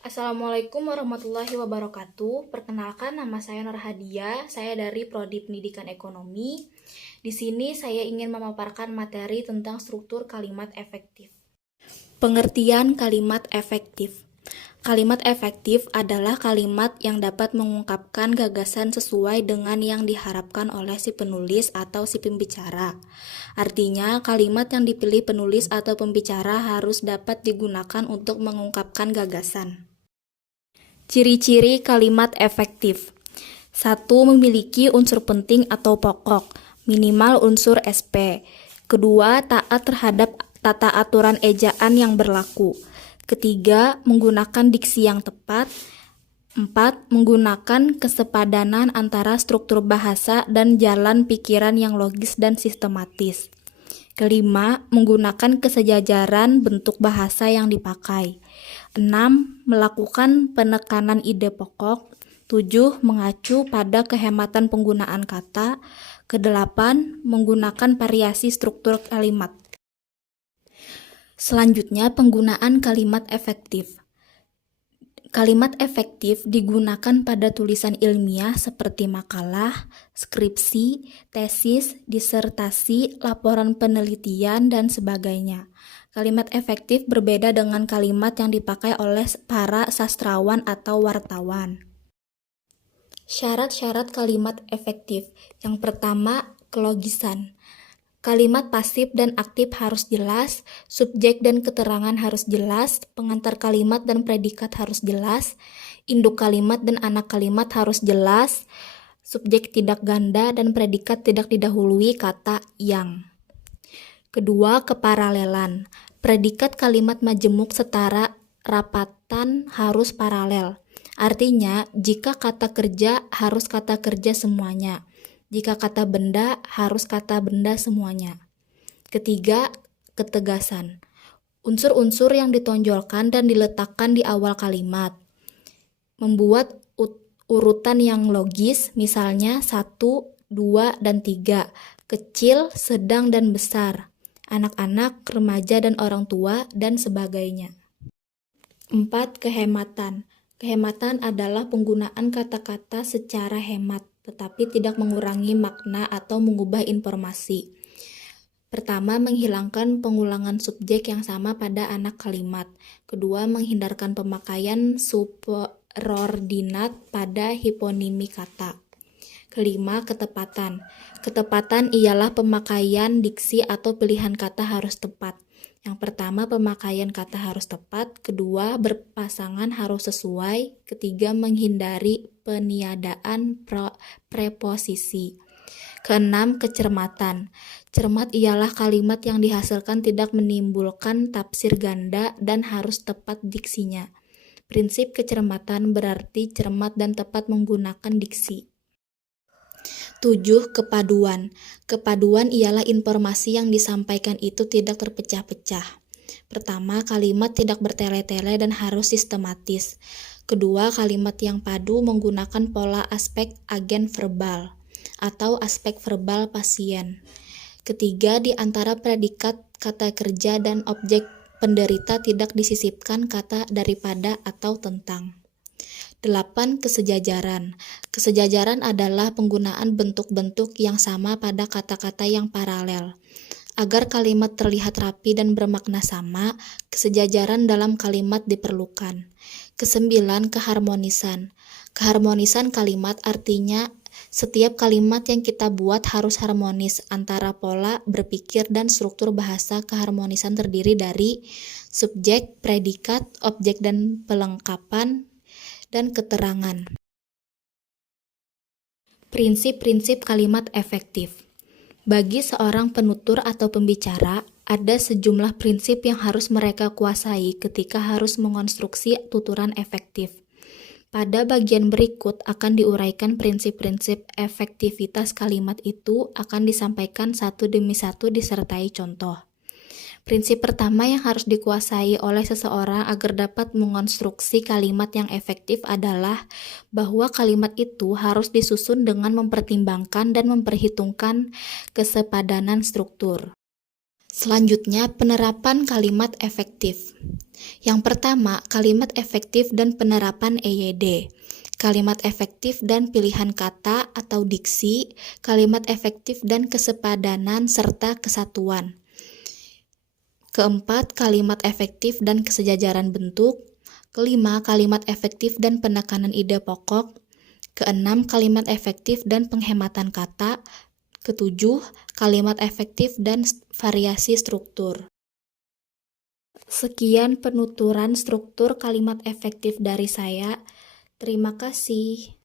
Assalamualaikum warahmatullahi wabarakatuh. Perkenalkan, nama saya Nur Hadia. Saya dari Prodi Pendidikan Ekonomi. Di sini saya ingin memaparkan materi tentang struktur kalimat efektif. Pengertian kalimat efektif. Kalimat efektif adalah kalimat yang dapat mengungkapkan gagasan sesuai dengan yang diharapkan oleh si penulis atau si pembicara. Artinya, kalimat yang dipilih penulis atau pembicara harus dapat digunakan untuk mengungkapkan gagasan. Ciri-ciri kalimat efektif. 1. Memiliki unsur penting atau pokok, minimal unsur SP. Kedua, taat terhadap tata aturan ejaan yang berlaku. Ketiga, menggunakan diksi yang tepat. 4. Menggunakan kesepadanan antara struktur bahasa dan jalan pikiran yang logis dan sistematis. Kelima, menggunakan kesejajaran bentuk bahasa yang dipakai. 6. Melakukan penekanan ide pokok. 7. Mengacu pada kehematan penggunaan kata. Kedelapan, menggunakan variasi struktur kalimat. Selanjutnya, penggunaan kalimat efektif. Kalimat efektif digunakan pada tulisan ilmiah seperti makalah, skripsi, tesis, disertasi, laporan penelitian, dan sebagainya. Kalimat efektif berbeda dengan kalimat yang dipakai oleh para sastrawan atau wartawan. Syarat-syarat kalimat efektif. Yang pertama, kelogisan. Kalimat pasif dan aktif harus jelas, subjek dan keterangan harus jelas, pengantar kalimat dan predikat harus jelas, induk kalimat dan anak kalimat harus jelas, subjek tidak ganda dan predikat tidak didahului kata yang. Kedua, keparalelan. Predikat kalimat majemuk setara rapatan harus paralel. Artinya, jika kata kerja harus kata kerja semuanya. Jika kata benda, harus kata benda semuanya. Ketiga, ketegasan. Unsur-unsur yang ditonjolkan dan diletakkan di awal kalimat. Membuat urutan yang logis, misalnya 1, 2, dan 3. Kecil, sedang, dan besar. Anak-anak, remaja, dan orang tua, dan sebagainya. 4. Kehematan. Kehematan adalah penggunaan kata-kata secara hemat, tetapi tidak mengurangi makna atau mengubah informasi. Pertama, menghilangkan pengulangan subjek yang sama pada anak kalimat. Kedua, menghindarkan pemakaian superordinat pada hiponimi kata. Kelima, ketepatan. Ketepatan ialah pemakaian diksi atau pilihan kata harus tepat. Yang pertama, pemakaian kata harus tepat. Kedua, berpasangan harus sesuai. Ketiga, menghindari peniadaan preposisi. Keenam, kecermatan. Cermat ialah kalimat yang dihasilkan tidak menimbulkan tafsir ganda dan harus tepat diksinya. Prinsip kecermatan berarti cermat dan tepat menggunakan diksi. 7. Kepaduan. Kepaduan ialah informasi yang disampaikan itu tidak terpecah-pecah. Pertama, kalimat tidak bertele-tele dan harus sistematis. Kedua, kalimat yang padu menggunakan pola aspek agen verbal atau aspek verbal pasien. Ketiga, di antara predikat, kata kerja, dan objek penderita tidak disisipkan kata daripada atau tentang. 8. Kesejajaran. Kesejajaran adalah penggunaan bentuk-bentuk yang sama pada kata-kata yang paralel. Agar kalimat terlihat rapi dan bermakna sama, kesejajaran dalam kalimat diperlukan. Kesembilan, keharmonisan. Keharmonisan kalimat artinya setiap kalimat yang kita buat harus harmonis antara pola, berpikir, dan struktur bahasa. Keharmonisan terdiri dari subjek, predikat, objek, dan pelengkapan, dan keterangan. Prinsip-prinsip kalimat efektif. Bagi seorang penutur atau pembicara, ada sejumlah prinsip yang harus mereka kuasai ketika harus mengonstruksi tuturan efektif. Pada bagian berikut akan diuraikan prinsip-prinsip efektivitas kalimat itu akan disampaikan satu demi satu disertai contoh. Prinsip pertama yang harus dikuasai oleh seseorang agar dapat mengonstruksi kalimat yang efektif adalah bahwa kalimat itu harus disusun dengan mempertimbangkan dan memperhitungkan kesepadanan struktur. Selanjutnya, penerapan kalimat efektif. Yang pertama, kalimat efektif dan penerapan EYD. Kalimat efektif dan pilihan kata atau diksi, kalimat efektif dan kesepadanan serta kesatuan. Keempat, kalimat efektif dan kesejajaran bentuk. Kelima, kalimat efektif dan penekanan ide pokok. Keenam, kalimat efektif dan penghematan kata. Ketujuh, kalimat efektif dan variasi struktur. Sekian penuturan struktur kalimat efektif dari saya. Terima kasih.